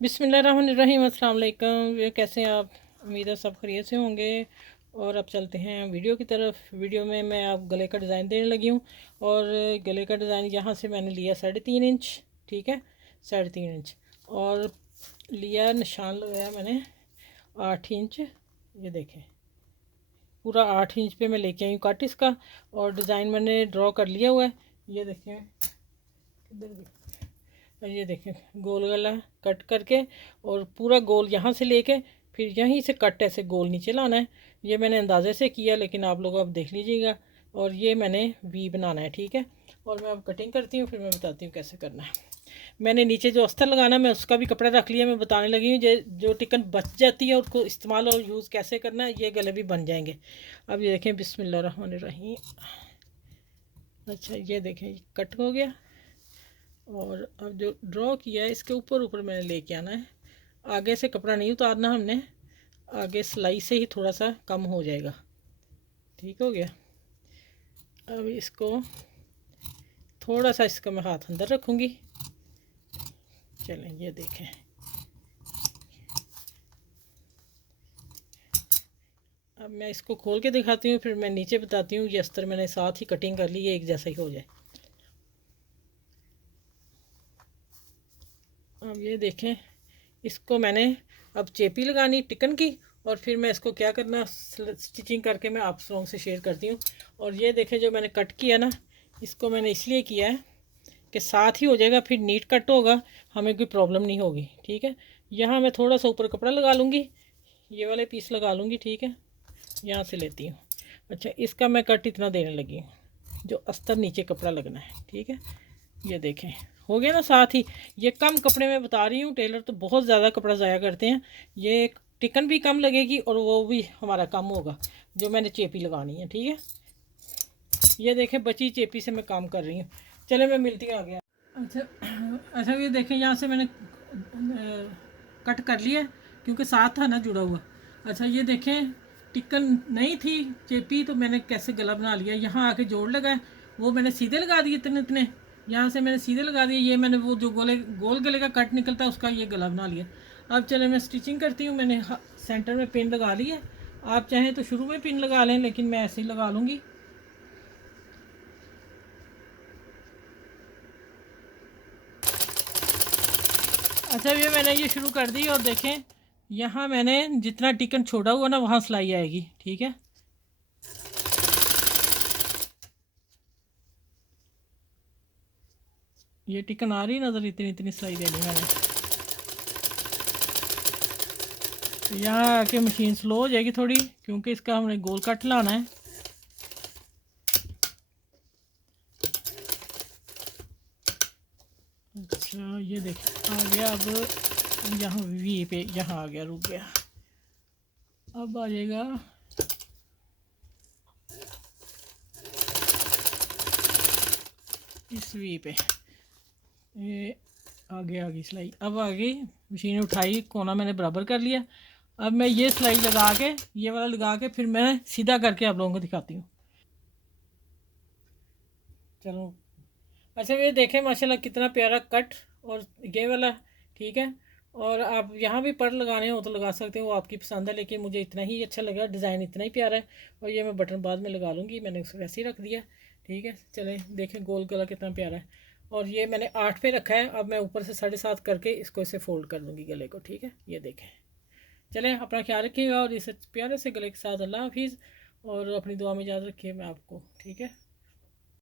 बिस्मिल्लाहिर्रहमानिर्रहीम। अस्सलाम वालेकुम। कैसे हैं आप? उम्मीद है सब खैरियत से होंगे। और अब चलते हैं वीडियो की तरफ। वीडियो में मैं आप गले का डिज़ाइन देने लगी हूँ। और गले का डिज़ाइन यहाँ से मैंने लिया 3.5 इंच। ठीक है, 3.5 इंच। और लिया निशान लगाया मैंने 8 इंच। ये देखें, पूरा 8 इंच पे मैं लेके आई हूँ कट इसका। और डिज़ाइन मैंने ड्रॉ कर लिया हुआ है। ये देखें, ये देखें, गोल गला कट करके और पूरा गोल यहाँ से लेके फिर यहीं से कट ऐसे गोल नीचे लाना है। ये मैंने अंदाजे से किया, लेकिन आप लोग अब देख लीजिएगा। और ये मैंने वी बनाना है, ठीक है। और मैं अब कटिंग करती हूँ, फिर मैं बताती हूँ कैसे करना है। मैंने नीचे जो अस्तर लगाना मैं उसका भी कपड़ा रख लिया। मैं बताने लगी हूँ जो टिकन बच जाती है उसको इस्तेमाल और यूज़ कैसे करना है। ये गले भी बन जाएंगे। अब ये देखें, बिस्मिल्लाहिर्रहमानिर्रहीम। अच्छा, ये देखें, कट हो गया। और अब जो ड्रॉ किया है इसके ऊपर ऊपर मैंने लेके आना है। आगे से कपड़ा नहीं उतारना हमने, आगे सिलाई से ही थोड़ा सा कम हो जाएगा। ठीक हो गया। अब इसको थोड़ा सा इसका मैं हाथ अंदर रखूँगी। चलें, ये देखें। अब मैं इसको खोल के दिखाती हूँ, फिर मैं नीचे बताती हूँ। ये अस्तर मैंने साथ ही कटिंग कर ली है, एक जैसा ही हो जाए। अब ये देखें, इसको मैंने अब चेपी लगानी टिकन की। और फिर मैं इसको क्या करना, स्टिचिंग करके मैं आप लोगों से शेयर करती हूँ। और ये देखें, जो मैंने कट किया ना, इसको मैंने इसलिए किया है कि साथ ही हो जाएगा, फिर नीट कट होगा, हमें कोई प्रॉब्लम नहीं होगी। ठीक है, यहाँ मैं थोड़ा सा ऊपर कपड़ा लगा लूँगी, ये वाले पीस लगा लूँगी। ठीक है, यहाँ से लेती हूँ। अच्छा, इसका मैं कट इतना देने लगी हूँ, जो अस्तर नीचे कपड़ा लगना है। ठीक है, ये देखें, हो गया ना साथ ही। ये कम कपड़े में बता रही हूँ, टेलर तो बहुत ज़्यादा कपड़ा ज़ाया करते हैं। ये टिकन भी कम लगेगी और वो भी हमारा कम होगा जो मैंने चेपी लगानी है। ठीक है, ये देखें, बची चेपी से मैं काम कर रही हूँ। चले, मैं मिलती हूँ आगे। अच्छा, अच्छा, ये देखें, यहाँ से मैंने कट कर लिया क्योंकि साथ था ना जुड़ा हुआ। अच्छा, ये देखें, टिकन नहीं थी चेपी, तो मैंने कैसे गला बना लिया। यहाँ आके जोड़ लगा है, वो मैंने सीधे लगा दिए इतने इतने। यहाँ से मैंने सीधे लगा दिए। ये मैंने वो जो गोल गले का कट निकलता है उसका ये गला बना लिया। अब चले, मैं स्टिचिंग करती हूँ। मैंने सेंटर में पिन लगा ली है। आप चाहें तो शुरू में पिन लगा लें, लेकिन मैं ऐसे ही लगा लूँगी। अच्छा, ये मैंने ये शुरू कर दी। और देखें, यहाँ मैंने जितना टिकन छोड़ा हुआ ना वहाँ सिलाई आएगी। ठीक है, ये टिकन आ रही नज़र, इतनी इतनी सिलाई देनी मैंने। तो यहाँ आके मशीन स्लो हो जाएगी थोड़ी, क्योंकि इसका हमने गोल कट लाना है। अच्छा, ये देखें, आ गया। अब यहाँ वी पे यहाँ आ गया, रुक गया। अब आ जाएगा इस वी पे। ये आगे आ गई सिलाई। अब आ गई, मशीन उठाई, कोना मैंने बराबर कर लिया। अब मैं ये सिलाई लगा के, ये वाला लगा के, फिर मैं सीधा करके आप लोगों को दिखाती हूँ। चलो, अच्छा, ये देखें, माशाल्लाह कितना प्यारा कट। और ये वाला, ठीक है। और आप यहाँ भी पर लगाने हो तो लगा सकते हो, वो आपकी पसंद है, लेकिन मुझे इतना ही अच्छा लगा, डिज़ाइन इतना ही प्यारा है। और ये मैं बटन बाद में लगा लूँगी, मैंने उसको वैसे ही रख दिया। ठीक है, चलें, देखें गोल गला कितना प्यारा है। और ये मैंने 8 पे रखा है। अब मैं ऊपर से 7.5 करके इसको इसे फोल्ड कर दूँगी गले को। ठीक है, ये देखें। चलें, अपना ख्याल रखिएगा और इस प्यारे से गले के साथ अल्लाह हाफिज़। और अपनी दुआ में याद रखिए मैं आपको। ठीक है।